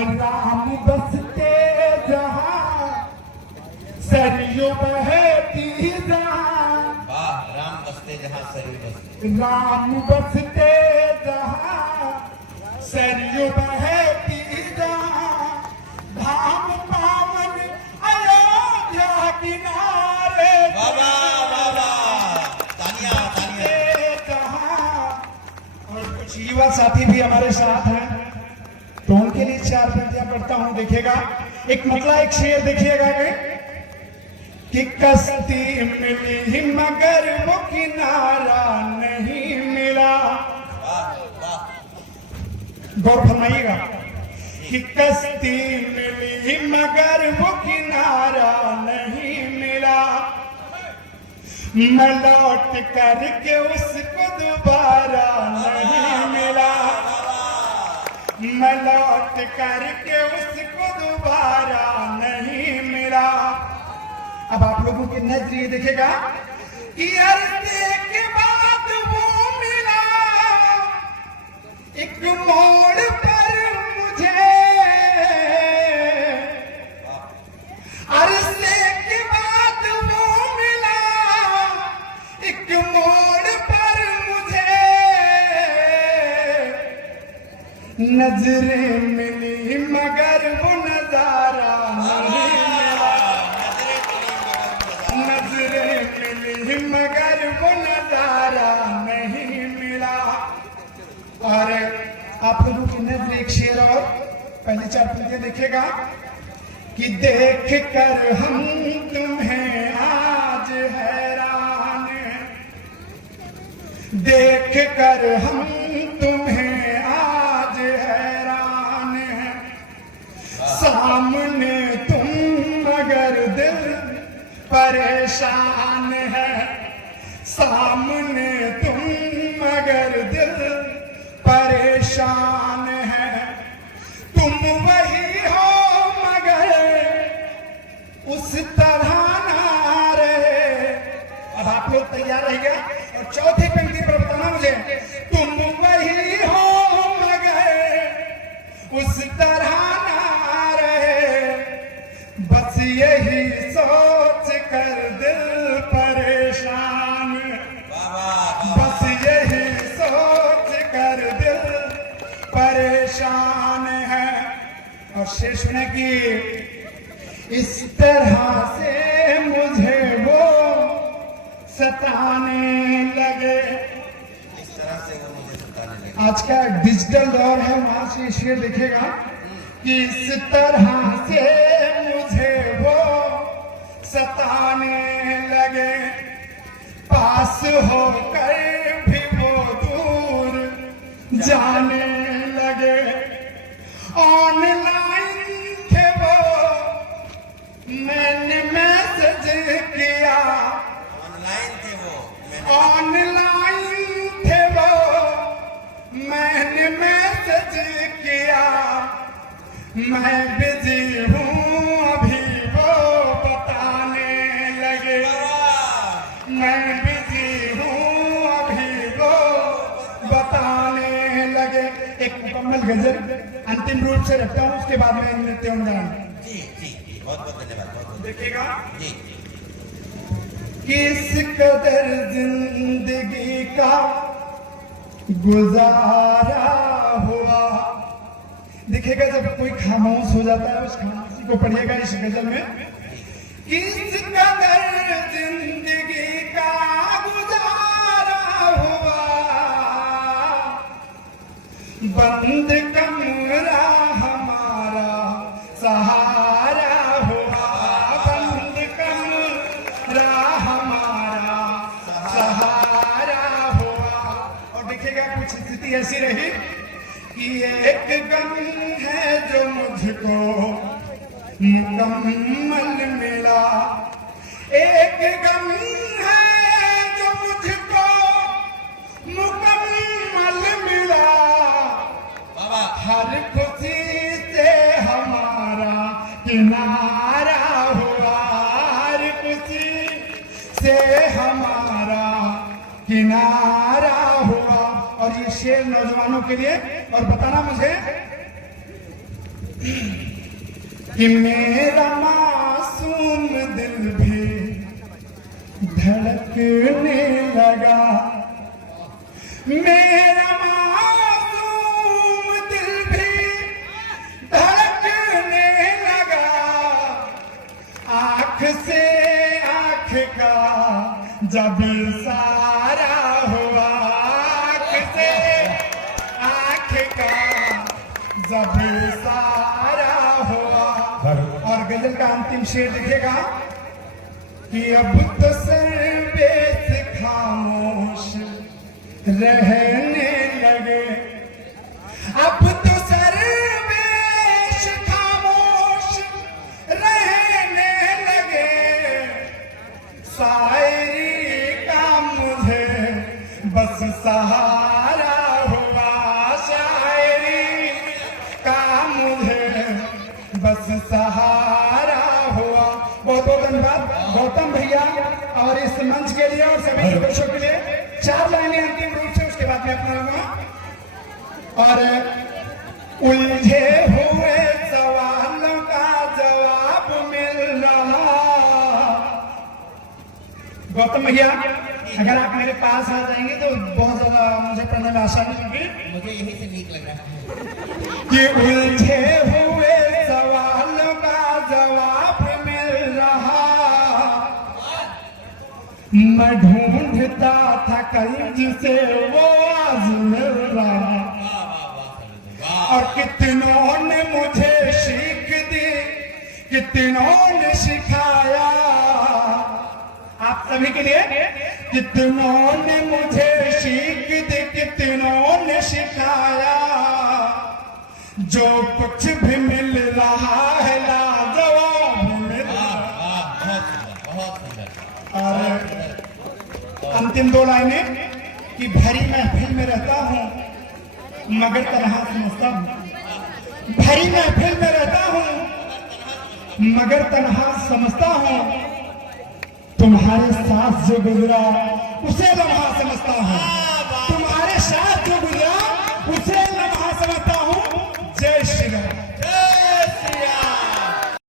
राम बसते जहां सरयू बहती जहां, राम बसते जहां सरयू बसते, राम बसते जहां सरयू बहती जहां, धाम पावन अयोध्या किनारे बाबा बाबा तालियां तालियां। जहां। और कुछ युवा साथी भी हमारे साथ हैं, तो उनके लिए 4 पंक्तियां पढ़ता हूं, देखिएगा। एक मतलब एक शेर देखिएगा कि कश्ती मिली मगर वो किनारा नहीं मिला। गौर फरमाइएगा कि कश्ती मिली मगर वो किनारा नहीं मिला, मैं लौट करके उसको दोबारा नहीं मिला, मैं लौट करके उसको दोबारा नहीं मिला। अब आप लोगों के नजरिए देखेगा कि अरसे के बाद वो मिला एक मोड़ पर मुझे, अरसे के बाद वो मिला एक मोड़ पर मुझे, नजरें मिली मगर वो नजारा नहीं मिला, नजरें मिली मगर वो नजारा नहीं मिला। और आप लोगों की नजर एक शेर और पहले 4 पंक्तियां देखेगा कि देख कर हम तुम्हें आज हैरान, देख कर हम तुम्हें आज हैरान हैं, सामने तुम मगर दिल परेशान है, सामने तुम मगर दिल परेशान है, तुम वही हो मगर उस तरह ना रहे। अब आप लोग तैयार रहिएगा और चौथी पंक्ति पर बताना मुझे, तुम वही हो मगर उस तरह ना रहे, बस यही सोच कर दिल परेशान, बस यही सोच कर दिल परेशान है। और शेष में कि इस तरह से मुझे वो सताने लगे, इस तरह से वो मुझे सताने लगे। आज का डिजिटल दौर है, वहां से शेर देखेगा कि इस तरह से मुझे वो सताने लगे, पास होकर भी वो दूर जाने लगे, ऑनलाइन थे वो मैंने मैसेज किया, ऑनलाइन थे वो, ऑनलाइन थे वो मैंने मैसेज किया, मैं बिजी हूँ अभी वो बताने लगे, मैं बिजी हूँ अभी वो बताने लगे। एक मुकम्मल गजल अंतिम रूप से रखता हूँ, उसके बाद में नृत्य अनुदान। जी जी जी, बहुत बहुत धन्यवाद, बहुत बहुत देखिएगा जी। किस कदर जिंदगी का गुजारा हुआ। देखिएगा जब कोई खामोश हो जाता है, उस खामोशी को पढ़िएगा इस गजल में। किस कदर जिंदगी का गुजारा हुआ, बंद कमरा हमारा सहारा हुआ, बंद कमरा हमारा सहारा हुआ। और देखिएगा कुछ स्थिति ऐसी रही कि एक गम है जो मुझको मुकम्मल मिला, एक गम है जो मुझको मुकम्मल मिला, हर खुशी से हमारा किनारा हुआ, हर खुशी से हमारा किनारा हुआ। और ये शेर नौजवानों के लिए, और बताना मुझे कि मेरा मासूम दिल भी धड़कने लगा, मेरा मासूम दिल भी धड़कने लगा, आंख से आंख का जब सारा हुआ, आंख से आंख का जब सारा हुआ। और गजल का अंतिम शेर लिखेगा कि अब तो सर्वेश खामोश रहने लगे, अब तो सर्वेश खामोश रहने लगे, शायरी का मुझे बस सहारा हुआ, शायरी का मुझे बस सहारा हुआ। बहुत बहुत धन्यवाद गौतम भैया और इस मंच के लिए और सभी दर्शकों के लिए। 4 लाइनें अंतिम रूप से, उसके बाद मैं अपना लूंगा। और उलझे हुए सवालों का जवाब मिल रहा। गौतम भैया अगर आप मेरे पास आ जाएंगे तो बहुत ज्यादा मुझे पढ़ने में आसानी होगी। मुझे यही से नीक लग रहा है कि उलझे हुए सवालों का जवाब मिल रहा, मैं ढूंढता था कल जिसे वो आज मिल रहा। और कितनों ने मुझे सीख दी, कितनों ने सिखाया, आप सभी के लिए। कितनों ने मुझे सीख दी, कितनों ने सिखाया, जो कुछ भी मिल रहा है लाजवाब मिल रहा। बहुत सुंदर और अंतिम 2 लाइनें कि भरी महफिल में रहता हूँ मगर तन्हा समझता हूँ, भरी महफिल में रहता हूँ मगर तन्हा समझता हूँ, तुम्हारे साथ जो गुजरा उसे लम्हा समझता हूँ।